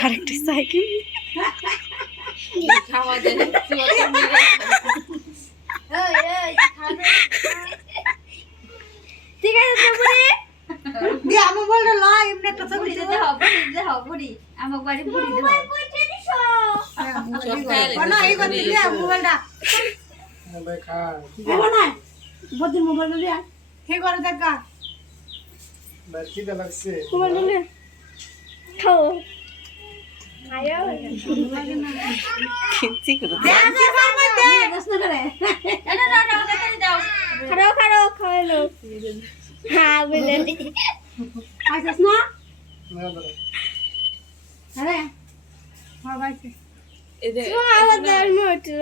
আরেকটা সাইকেল ঠিক আছে আমার বলটা লয় এমনি একটা ছবি দিতে হবে আমার বাড়ি পুরি দেব না এই কথা দিয়ে মোবাইলটা ভাই খা দেব না বদিন মোবাইলটা দিয়া কে করে দেখা ভাই খিদে লাগছে মোবাইলটা নে খাও আয়া কিচ্ছি করে দে দস না করে না খাও খাইলো হ্যাঁ বলে আইছস না না দাঁড়া আরে হ্যাঁ ভাইছে এদে আমাদের মোটর